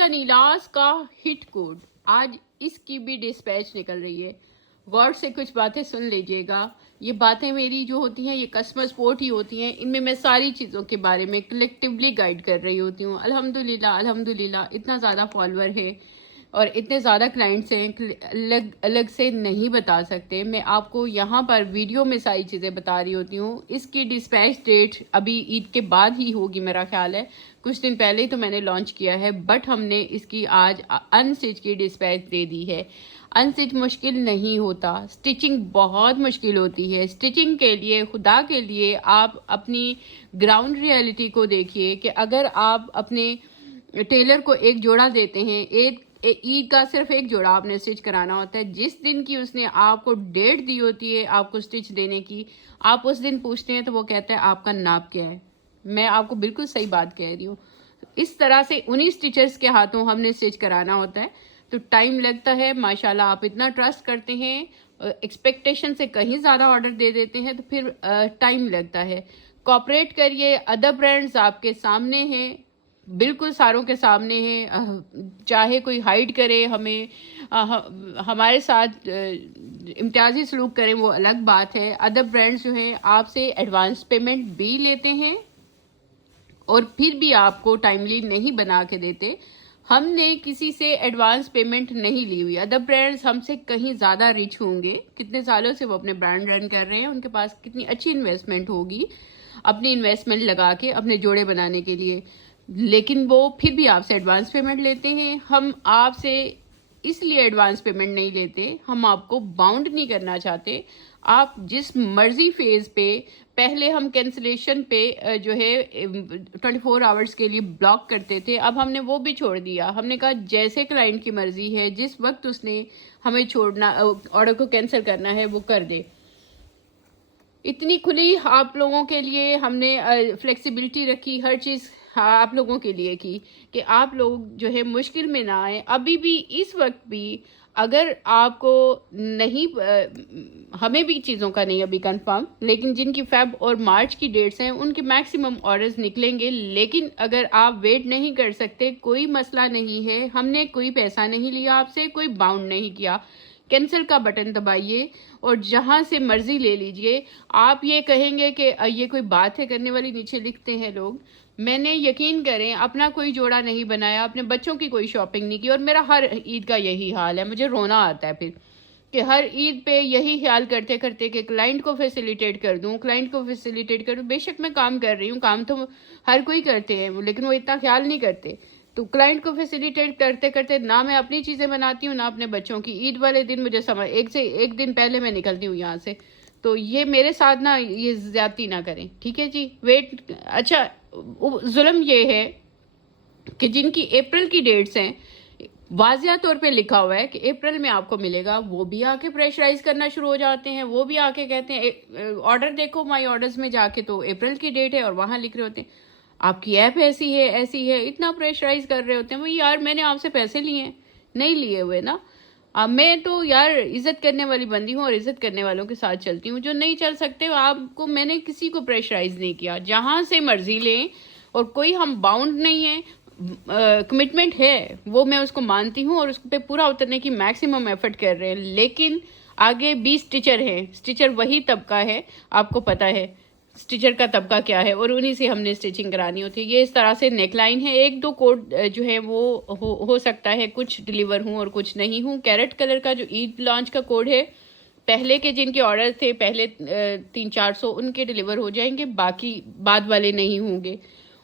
अनीलास का hit code, आज इसकी भी डिस्पैच निकल रही है। गौर से कुछ बातें सुन लीजिएगा। ये बातें मेरी जो होती हैं ये कस्टमर सपोर्ट ही होती हैं। इनमें मैं सारी चीज़ों के बारे में कलेक्टिवली गाइड कर रही होती हूँ। अल्हम्दुलिल्लाह अल्हम्दुलिल्लाह इतना ज़्यादा फॉलोअर है और इतने ज़्यादा क्लाइंट्स हैं, अलग अलग से नहीं बता सकते। मैं आपको यहाँ पर वीडियो में सारी चीज़ें बता रही होती हूँ। इसकी डिस्पैच डेट अभी ईद के बाद ही होगी मेरा ख्याल है। कुछ दिन पहले ही तो मैंने लॉन्च किया है, बट हमने इसकी आज अनस्टिच की डिस्पैच दे दी है। अनस्टिच मुश्किल नहीं होता, स्टिचिंग बहुत मुश्किल होती है। स्टिचिंग के लिए खुदा के लिए आप अपनी ग्राउंड रियलिटी को देखिए कि अगर आप अपने टेलर को एक जोड़ा देते हैं, एक ईद का सिर्फ एक जोड़ा आपने स्टिच कराना होता है। जिस दिन की उसने आपको डेट दी होती है आपको स्टिच देने की, आप उस दिन पूछते हैं तो वो कहता है आपका नाप क्या है। मैं आपको बिल्कुल सही बात कह रही हूँ। इस तरह से उन्हीं स्टिचर्स के हाथों हमने स्टिच कराना होता है, तो टाइम लगता है। माशाल्लाह आप इतना ट्रस्ट करते हैं, एक्सपेक्टेशन से कहीं ज़्यादा ऑर्डर दे देते हैं तो फिर टाइम लगता है। कॉपरेट करिए। अदर ब्रांड्स आपके सामने हैं, बिल्कुल सारों के सामने हैं। चाहे कोई हाइड करे हमें, हमारे साथ इम्तियाजी सलूक करें वो अलग बात है। अदर ब्रांड्स जो हैं आपसे एडवांस पेमेंट भी लेते हैं और फिर भी आपको टाइमली नहीं बना के देते। हमने किसी से एडवांस पेमेंट नहीं ली हुई। अदर ब्रांड्स हमसे कहीं ज़्यादा रिच होंगे, कितने सालों से वो अपने ब्रांड रन कर रहे हैं, उनके पास कितनी अच्छी इन्वेस्टमेंट होगी अपनी इन्वेस्टमेंट लगा के अपने जोड़े बनाने के लिए, लेकिन वो फिर भी आपसे एडवांस पेमेंट लेते हैं। हम आपसे इसलिए एडवांस पेमेंट नहीं लेते, हम आपको बाउंड नहीं करना चाहते। आप जिस मर्जी फेज़ पे, पहले हम कैंसिलेशन पे जो है 24 आवर्स के लिए ब्लॉक करते थे, अब हमने वो भी छोड़ दिया। हमने कहा जैसे क्लाइंट की मर्जी है, जिस वक्त उसने हमें छोड़ना, ऑर्डर को कैंसिल करना है वो कर दे। इतनी खुली आप लोगों के लिए हमने फ्लेक्सिबिलिटी रखी, हर चीज़ आप लोगों के लिए की कि आप लोग जो है मुश्किल में ना आए। अभी भी इस वक्त भी अगर आपको नहीं हमें भी चीज़ों का नहीं अभी कंफर्म, लेकिन जिनकी फेब और मार्च की डेट्स हैं उनके मैक्सिमम ऑर्डर्स निकलेंगे। लेकिन अगर आप वेट नहीं कर सकते कोई मसला नहीं है, हमने कोई पैसा नहीं लिया आपसे, कोई बाउंड नहीं किया। कैंसिल का बटन दबाइए और जहां से मर्जी ले लीजिए। आप ये कहेंगे कि ये कोई बात है करने वाली, नीचे लिखते हैं लोग। मैंने यकीन करें अपना कोई जोड़ा नहीं बनाया, अपने बच्चों की कोई शॉपिंग नहीं की, और मेरा हर ईद का यही हाल है। मुझे रोना आता है फिर कि हर ईद पे यही ख्याल करते करते कि क्लाइंट को फैसिलिटेट कर दूं, क्लाइंट को फैसिलिटेट कर दूं। बेशक मैं काम कर रही हूँ, काम तो हर कोई करते हैं, लेकिन वो इतना ख्याल नहीं करते। तो क्लाइंट को फैसिलिटेट करते करते ना मैं अपनी चीज़ें बनाती हूँ ना अपने बच्चों की। ईद वाले दिन मुझे समय एक से एक दिन पहले मैं निकलती हूँ यहाँ से। तो ये मेरे साथ ना ये ज्यादती ना करें, ठीक है जी। वेट अच्छा, जुल्म ये है कि जिनकी अप्रैल की डेट्स हैं, वाजिया तौर पे लिखा हुआ है कि अप्रैल में आपको मिलेगा, वो भी आके प्रेशराइज करना शुरू हो जाते हैं। वो भी आके कहते हैं ऑर्डर देखो माई ऑर्डर्स में जाके, तो अप्रैल की डेट है और वहाँ लिख रहे होते हैं आपकी ऐप ऐसी है, इतना प्रेशराइज कर रहे होते हैं। भाई यार मैंने आपसे पैसे लिए हैं? नहीं लिए हुए ना। मैं तो यार इज्जत करने वाली बंदी हूँ और इज्जत करने वालों के साथ चलती हूँ। जो नहीं चल सकते आपको, मैंने किसी को प्रेशराइज नहीं किया, जहाँ से मर्जी लें, और कोई हम बाउंड नहीं है। कमिटमेंट है वो मैं उसको मानती हूँ और उस पर पूरा उतरने की मैक्सिमम एफर्ट कर रहे हैं। लेकिन आगे 20 स्टिचर हैं, स्टिचर वही तबका है, आपको पता है स्टिचर का तबका क्या है, और उन्हीं से हमने स्टिचिंग करानी होती है। ये इस तरह से नेकलाइन है। एक दो कोड जो है वो हो सकता है कुछ डिलीवर हूँ और कुछ नहीं हूँ। कैरेट कलर का जो ईद लॉन्च का कोड है, पहले के जिनके ऑर्डर थे पहले 300-400 उनके डिलीवर हो जाएंगे, बाकी बाद वाले नहीं होंगे।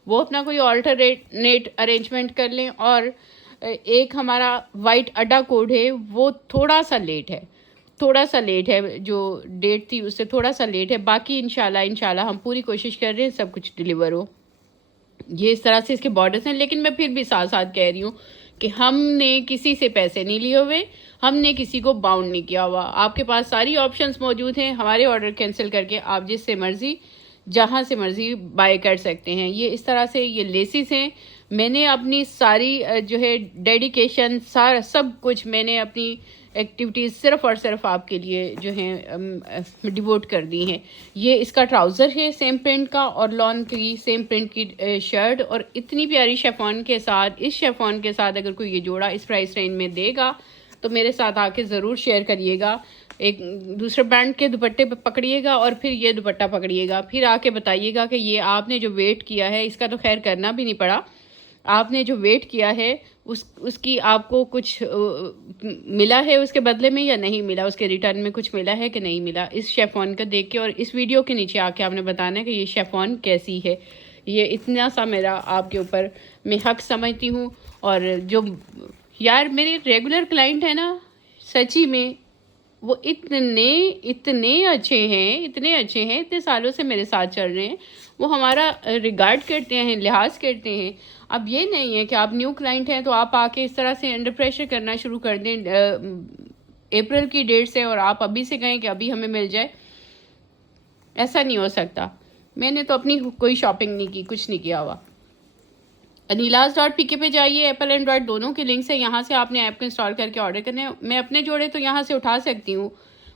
वो अपना कोई ऑल्टरनेट अरेंजमेंट कर लें। और एक हमारा वाइट अड्डा कोड है, वो थोड़ा सा लेट है, जो डेट थी उससे थोड़ा सा लेट है। बाकी इंशाल्लाह हम पूरी कोशिश कर रहे हैं सब कुछ डिलीवर हो। ये इस तरह से इसके बॉर्डर्स हैं। लेकिन मैं फिर भी साथ साथ कह रही हूँ कि हमने किसी से पैसे नहीं लिए हुए, हमने किसी को बाउंड नहीं किया हुआ। आपके पास सारी ऑप्शंस मौजूद हैं, हमारे ऑर्डर कैंसिल करके आप जिससे मर्जी जहाँ से मर्जी बाय कर सकते हैं। ये इस तरह से ये लेसिस हैं। मैंने अपनी सारी जो है डेडिकेशन, सारा सब कुछ मैंने अपनी एक्टिविटीज़ सिर्फ़ और सिर्फ आपके लिए जो हैं डिवोट कर दी हैं। ये इसका ट्राउज़र है सेम प्रिंट का, और लॉन की सेम प्रिंट की शर्ट, और इतनी प्यारी शेफॉन के साथ, इस शेफॉन के साथ अगर कोई ये जोड़ा इस प्राइस रेंज में देगा तो मेरे साथ आके ज़रूर शेयर करिएगा। एक दूसरे ब्रांड के दुपट्टे पकड़िएगा और फिर ये दुपट्टा पकड़िएगा, फिर आके बताइएगा कि ये आपने जो वेट किया है, इसका तो खैर करना भी नहीं पड़ा, आपने जो वेट किया है उसकी आपको कुछ मिला है उसके बदले में या नहीं मिला, उसके रिटर्न में कुछ मिला है कि नहीं मिला। इस शेफॉन का देख के और इस वीडियो के नीचे आके आपने बताना है कि ये शेफॉन कैसी है। ये इतना सा मेरा आपके ऊपर मैं हक समझती हूँ। और जो यार मेरे रेगुलर क्लाइंट है ना, सच्ची में वो इतने अच्छे हैं, इतने सालों से मेरे साथ चल रहे हैं, वो हमारा रिगार्ड करते हैं, लिहाज करते हैं। अब ये नहीं है कि आप न्यू क्लाइंट हैं तो आप आके इस तरह से अंडर प्रेशर करना शुरू कर दें अप्रैल की डेट से, और आप अभी से कहें कि अभी हमें मिल जाए। ऐसा नहीं हो सकता। मैंने तो अपनी कोई शॉपिंग नहीं की, कुछ नहीं किया हुआ। anilas.pk पे जाइए, एप्पल एंड्रॉयड दोनों के लिंक्स है, यहाँ से आपने ऐप को इंस्टॉल करके ऑर्डर करने हैं। मैं अपने जोड़े तो यहाँ से उठा सकती हूँ,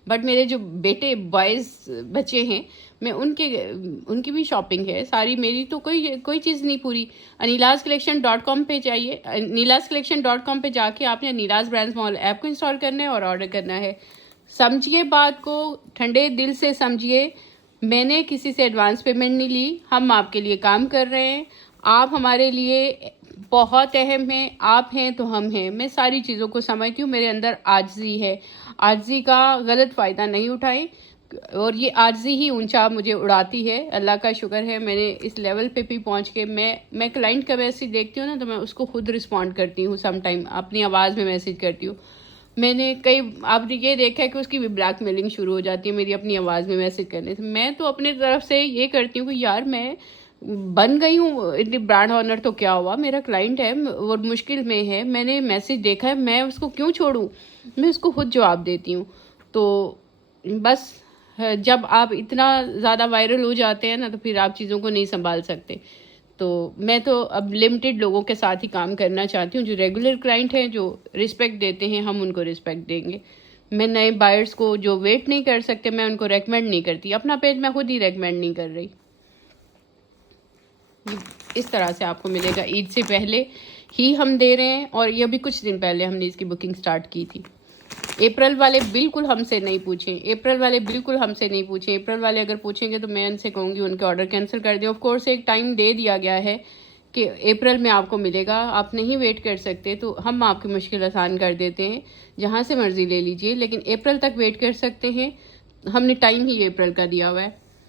बट मेरे जो बेटे बॉयज़ बच्चे हैं, मैं उनकी भी शॉपिंग है सारी। मेरी तो कोई चीज़ नहीं पूरी। anilascollection.com पे जाइए, anilascollection.com पे जाके आपने अनीलाज ब्रांड्स मॉल ऐप को इंस्टॉल करना है और ऑर्डर करना है। समझिए बात को, ठंडे दिल से समझिए। मैंने किसी से एडवांस पेमेंट नहीं ली, हम आपके लिए काम कर रहे हैं। आप हमारे लिए बहुत अहम हैं, आप हैं तो हम हैं। मैं सारी चीज़ों को समझती हूँ, मेरे अंदर आजिज़ी है। आजिज़ी का गलत फ़ायदा नहीं उठाएं, और ये आजिज़ी ही ऊंचा मुझे उड़ाती है। अल्लाह का शुक्र है मैंने इस लेवल पे भी पहुँच के, मैं क्लाइंट का मैसेज देखती हूँ ना तो मैं उसको खुद रिस्पॉन्ड करती हूँ, सम टाइम अपनी आवाज़ में मैसेज करती हूँ। मैंने आपने ये देखा है कि उसकी भी ब्लैकमेलिंग शुरू हो जाती है मेरी अपनी आवाज़ में मैसेज करने से। मैं तो अपनी तरफ से ये करती हूँ कि यार मैं बन गई हूँ इतनी ब्रांड ऑनर, तो क्या हुआ, मेरा क्लाइंट है और मुश्किल में है, मैंने मैसेज देखा है, मैं उसको क्यों छोड़ूं, मैं उसको खुद जवाब देती हूँ। तो बस जब आप इतना ज़्यादा वायरल हो जाते हैं ना तो फिर आप चीज़ों को नहीं संभाल सकते। तो मैं तो अब लिमिटेड लोगों के साथ ही काम करना चाहती हूँ, जो रेगुलर क्लाइंट हैं, जो रिस्पेक्ट देते हैं, हम उनको रिस्पेक्ट देंगे। मैं नए बायर्स को जो वेट नहीं कर सकते मैं उनको रेकमेंड नहीं करती, अपना पेज मैं खुद ही रेकमेंड नहीं कर रही। इस तरह से आपको मिलेगा। ईद से पहले ही हम दे रहे हैं, और ये भी कुछ दिन पहले हमने इसकी बुकिंग स्टार्ट की थी। अप्रैल वाले बिल्कुल हमसे नहीं पूछें, अप्रैल वाले बिल्कुल हमसे नहीं पूछें। अप्रैल वाले अगर पूछेंगे तो मैं उनसे कहूँगी उनके ऑर्डर कैंसिल कर दें। ऑफ कोर्स एक टाइम दे दिया गया है कि अप्रैल में आपको मिलेगा, आप नहीं वेट कर सकते तो हम आपकी मुश्किल आसान कर देते हैं, जहाँ से मर्ज़ी ले लीजिए, लेकिन अप्रैल तक वेट कर सकते हैं। हमने टाइम ही अप्रैल का दिया हुआ है।